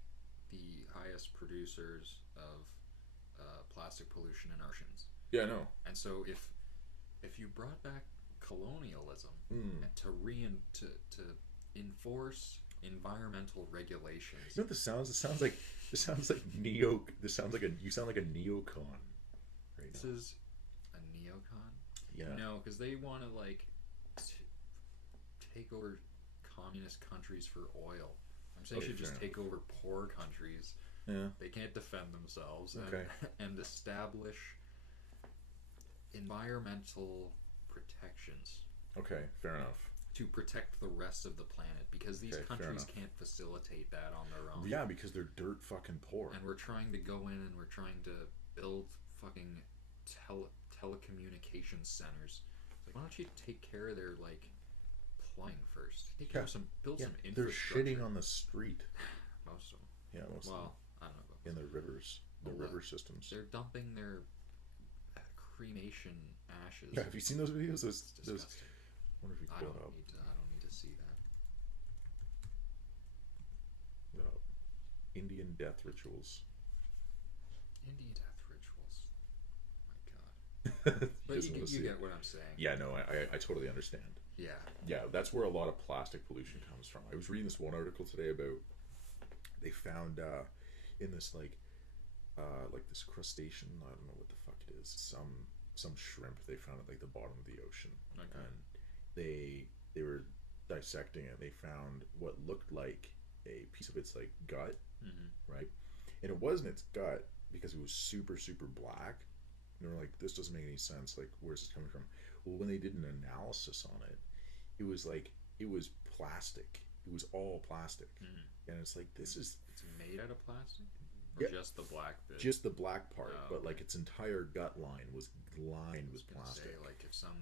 the highest producers of plastic pollution in oceans. Yeah. No. And so if you brought back colonialism Mm. and to enforce environmental regulations. You know what this sounds? This sounds like neo. This sounds like you sound like a neocon. Right This now. is a neocon. Yeah. No, because they want to like take over communist countries for oil. I'm saying Okay, they should just fair take over poor countries. Yeah. They can't defend themselves. And, Okay. and establish environmental protections Okay. Fair enough. to protect the rest of the planet because these Okay, fair countries enough. can't facilitate that on their own. Yeah, because they're dirt fucking poor. And we're trying to go in and we're trying to build fucking telecommunications centers. It's like, why don't you take care of their like plumbing first? Take care of build some they're infrastructure. shitting on the street. Most of them. Yeah, most of them. Well, I don't know about In the rivers, the Well, river systems. they're dumping their cremation ashes. Yeah, have you seen those videos? It's Those disgusting. I wonder if you I pull don't it up. need to see that. Pull it up. Indian death rituals. Indian death rituals. My God. But Just you wanna see get it. what I'm saying. Yeah, no, I totally understand. Yeah. Yeah, that's where a lot of plastic pollution comes from. I was reading this one article today about they found in this like this crustacean. I don't know what the fuck it is. Some shrimp they found at like the bottom of the ocean, Okay. and they were dissecting it. They found what looked like a piece of its like gut, Mm-hmm. right? And it wasn't its gut because it was super super black. And they were like, this doesn't make any sense. Like, where's this coming from? Well, when they did an analysis on it, it was like it was plastic. It was all plastic, and it's like this is. It's made out of plastic, or just the black bit? Just the black part, Oh, but okay. like its entire gut line was lined with I was gonna plastic. say, like, if some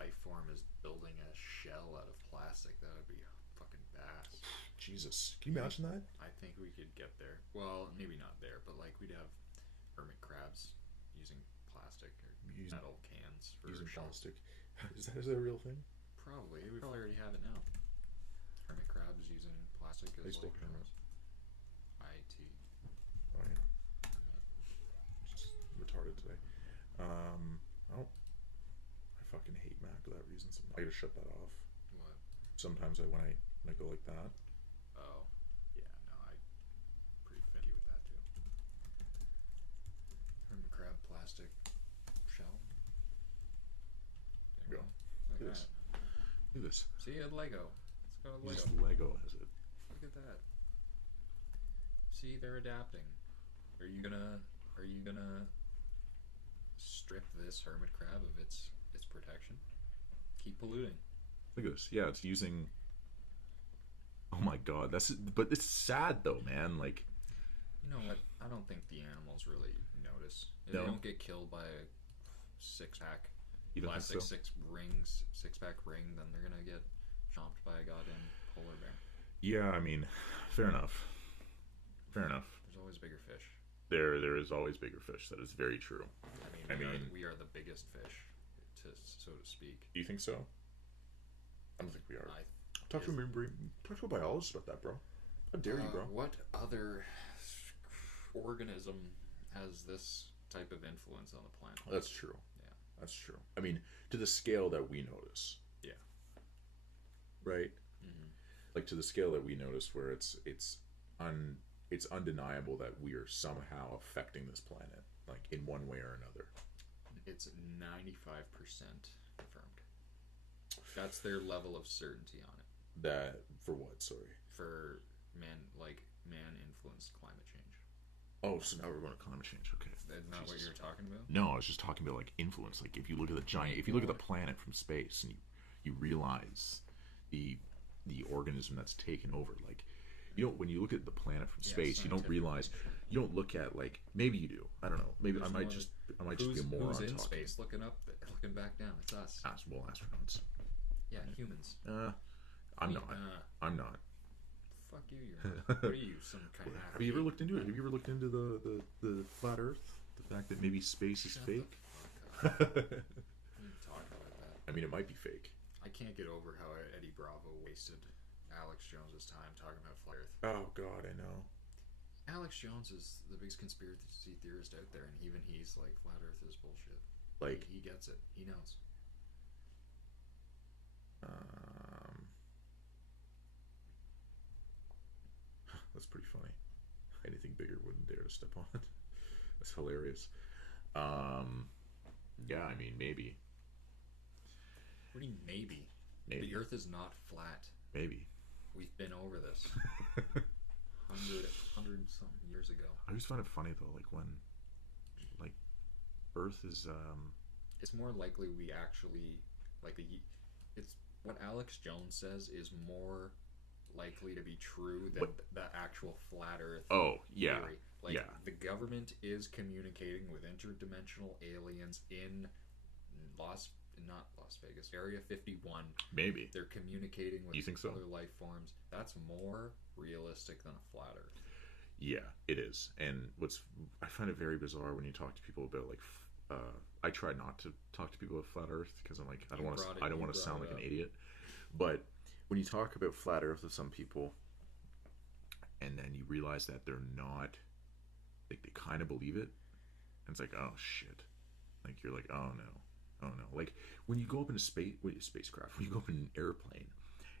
life form is building a shell out of plastic, that would be fucking badass. Jesus, can you imagine that? I think we could get there. Well, maybe not there, but like we'd have hermit crabs using plastic or Using- metal cans for Using shells. plastic. Is that a real thing? Probably. We probably already have it now. Hermit crabs using plastic as They still little hermit. shells. IT. Oh yeah, just retarded today. Oh, I fucking hate Mac for that reason. I gotta shut that off. What? Sometimes when I go like that. Oh. Yeah, no, I'm pretty finicky with that too. Hermit crab plastic shell. There you Go. go. Look Look at at this. that. Look at this. See, a Lego. Let's go to Lego. Just Lego has it. Look at that. See, they're adapting. Are you gonna strip this hermit crab of its protection? Keep polluting. Look at this. Yeah, it's using. Oh my god, but it's sad though, man. Like, You know what? I don't think the animals really notice. If No. they don't get killed by a six-pack you don't plastic think so? six-pack ring, then they're gonna get chomped by a goddamn polar bear. Yeah, I mean, fair enough. Fair enough. There's always bigger fish. There is always bigger fish. That is very true. I mean, we are the biggest fish, so to speak. Do you think so? I don't think we are. I Talk to a biologist about that, bro. How dare you, bro? What other organism has this type of influence on the planet? That's true. Yeah. That's true. I mean, to the scale that we notice. Yeah. Right? Mm-hmm. Like to the scale that we notice where it's undeniable that we are somehow affecting this planet, like in one way or another. It's 95% confirmed. That's their level of certainty on it. That for what? Sorry. For man-influenced climate change. Oh, so now we're going to climate change. Okay. Isn't that what you were talking about? No, I was just talking about like influence. Like if you look at if you look at the planet from space and you realize the organism that's taken over, like when you look at the planet from space, you don't realize, you don't look at like, maybe you do. I don't know. Maybe I might just be a moron. Who's in talking. space looking back down? It's us. Astronauts. Yeah, humans. I'm not. I'm not. Fuck you. You're not. What are you? Some kind of. Have you ever looked into it? Have you ever looked into the flat Earth? The fact that maybe space is fake? The fuck up. Talk about that. I mean, it might be fake. I can't get over how Eddie Bravo wasted Alex Jones's time talking about flat Earth. Oh God, I know. Alex Jones is the biggest conspiracy theorist out there, and even he's like, flat Earth is bullshit. Like he gets it. He knows. That's pretty funny. Anything bigger wouldn't dare to step on it. That's hilarious. Yeah, I mean, maybe. What do you mean, maybe? Maybe. The Earth is not flat. Maybe. We've been over this 100 something years ago. I always find it funny though, like when, like, Earth is. It's more likely we actually it's what Alex Jones says is more likely to be true than the actual flat Earth. Oh yeah. Theory. Like, yeah. The government is communicating with interdimensional aliens in not Las Vegas, Area 51. Maybe. They're communicating with You think so? other life forms. That's more realistic than a flat Earth. Yeah, it is. And I find it very bizarre when you talk to people about like. I try not to talk to people about flat Earth because I'm like, I don't want to sound like an idiot. But when you talk about flat Earth with some people, and then you realize that they're not, like they kind of believe it, and it's like, oh shit, like you're like, oh no. Like when you go up in a spacecraft, when you go up in an airplane,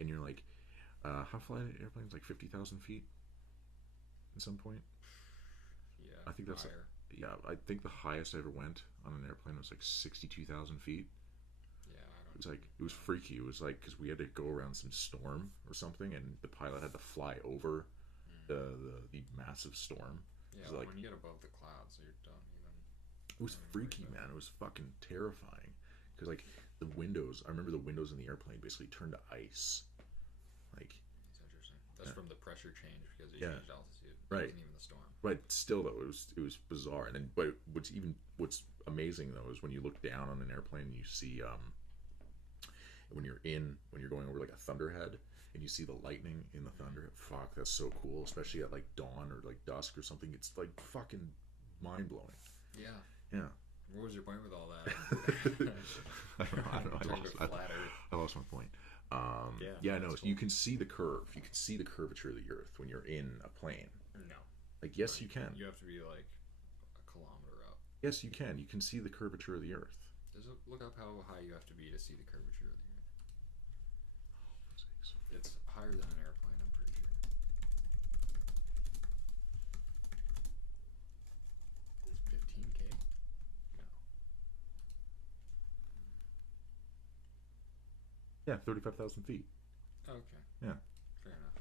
and you're like, how fly an airplane's like 50,000 feet. At some point. Yeah, I think that's higher. Yeah, I think the highest I ever went on an airplane was like 62,000 feet. Yeah, It was like, it was freaky. It was like, because we had to go around some storm or something, and the pilot had to fly over the massive storm. Yeah, Like, when you get above the clouds, you're done. it was freaky, man. It was fucking terrifying. Because, like, the windows, I remember the windows in the airplane basically turned to ice. Like, It's interesting. That's from the pressure change because it Yeah. changed altitude. It Right. wasn't even the storm. Right. Still, though, it was bizarre. And then, but what's amazing though is when you look down on an airplane, and you see when you're going over like a thunderhead, and you see the lightning in the thunder. Fuck, that's so cool. Especially at like dawn or like dusk or something. It's like fucking mind blowing. Yeah. Yeah. What was your point with all that? I don't know. Turned to flat Earth. I lost my point. Yeah, no. that's cool. You can see the curve. You can see the curvature of the Earth when you're in a plane. No. Like, yes, you can. You have to be like a kilometer up. Yes, you can. You can see the curvature of the Earth. Look up how high you have to be to see the curvature of the Earth. It's higher than an airplane, I'm pretty sure. It's 15K? No. Yeah, 35,000 feet. Okay. Yeah. Fair enough.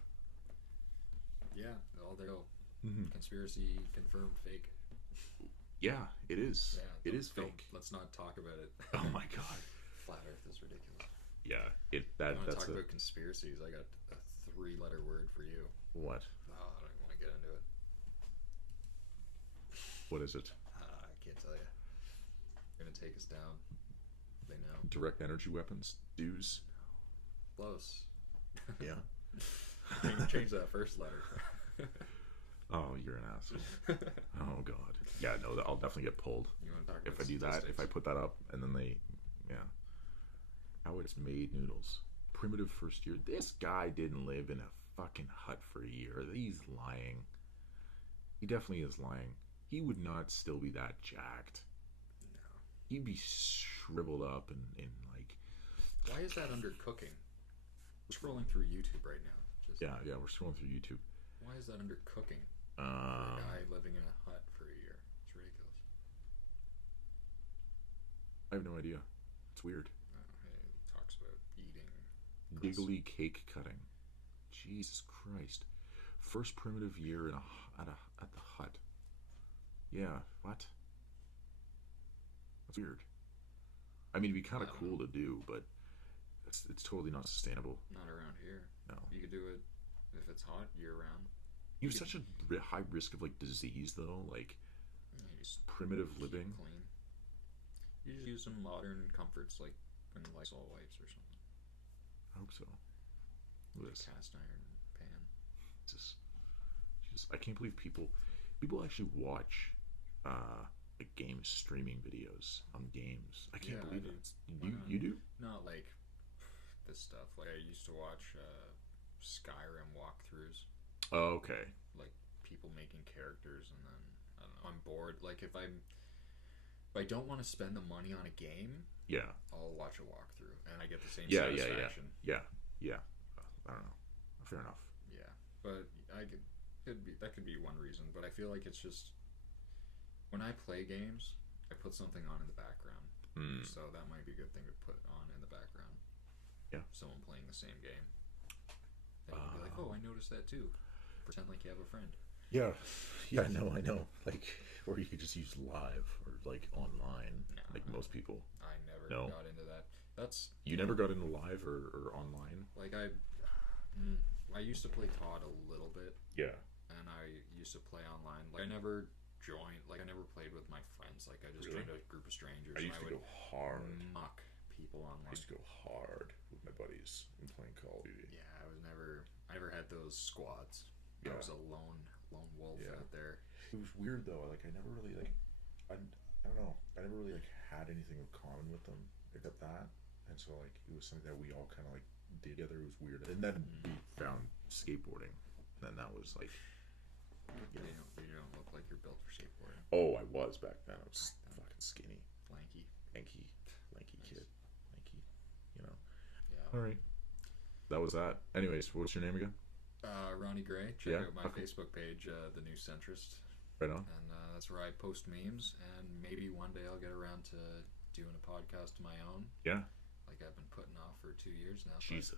Yeah, well, there you go. Mm-hmm. Conspiracy confirmed fake. Yeah, it is. Yeah, It is fake. Let's not talk about it. Oh my god. Flat Earth is ridiculous. Yeah, I want to that's talk about conspiracies. I got a 3-letter word for you. what? Oh, I don't want to get into it. What is it? I can't tell you. They're gonna take us down. They know. Direct energy weapons? Dues? Close. Yeah. Change that first letter. Oh, you're an asshole. Oh god. Yeah, no, I'll definitely get pulled You want to talk if about I do that. If I put that up and then how it's made noodles. Primitive first year. This guy didn't live in a fucking hut for a year. He's lying. He definitely is lying. He would not still be that jacked. No. He'd be shriveled up and like. Why is that under cooking? We're scrolling through YouTube right now. Just, Yeah, we're scrolling through YouTube. Why is that under cooking? For a guy living in a hut for a year. It's ridiculous. I have no idea. It's weird. It talks about eating. Giggly cake cutting. Jesus Christ. First primitive year at the hut. Yeah, what? That's weird. I mean, it'd be kind of cool to do, but it's totally not sustainable. Not around here. No. You could do it if it's hot year round. You have such a high risk of like disease, though. Like You just primitive keep living. clean. You just use some modern comforts like Lysol wipes or something. I hope so. Look at this. Cast iron pan. Just, I can't believe people actually watch like game streaming videos on games. I can't believe it. You do? Not like this stuff. Like I used to watch Skyrim walkthroughs. Oh, okay. Like people making characters, and then I don't know. I'm bored. Like if I don't want to spend the money on a game, Yeah. I'll watch a walkthrough, and I get the same Yeah. satisfaction. Yeah. I don't know. Fair enough. Yeah, but that could be one reason. But I feel like it's just when I play games, I put something on in the background. So that might be a good thing to put on in the background. Yeah. Someone playing the same game. Then you'd be like, oh, I noticed that too. Pretend like you have a friend. Yeah, I know. Like, or you could just use live or like online, like most people. I never got into that. You never got into live or online. Like I used to play COD a little bit. Yeah. And I used to play online. Like I never joined. Like I never played with my friends. Like I just joined a group of strangers. I used to go hard. Mock people online. I used to go hard with my buddies and playing Call of Duty. Yeah, I never had those squads. I was a lone wolf out there. It was weird though. Like I never really like. I don't know. I never really like had anything in common with them except that, and so like it was something that we all kind of like did together. It was weird, and then we found skateboarding. And then that was like. You don't look like you're built for skateboarding. Oh, I was back then. I was fucking skinny, Lanky lanky kid, lanky. You know. Yeah. All right. That was that. Anyways, what's your name again? Ronnie Gray. Check out my Facebook page, the new Centrist. Right on. And that's where I post memes, and maybe one day I'll get around to doing a podcast of my own. Yeah. Like I've been putting off for 2 years now. Jesus.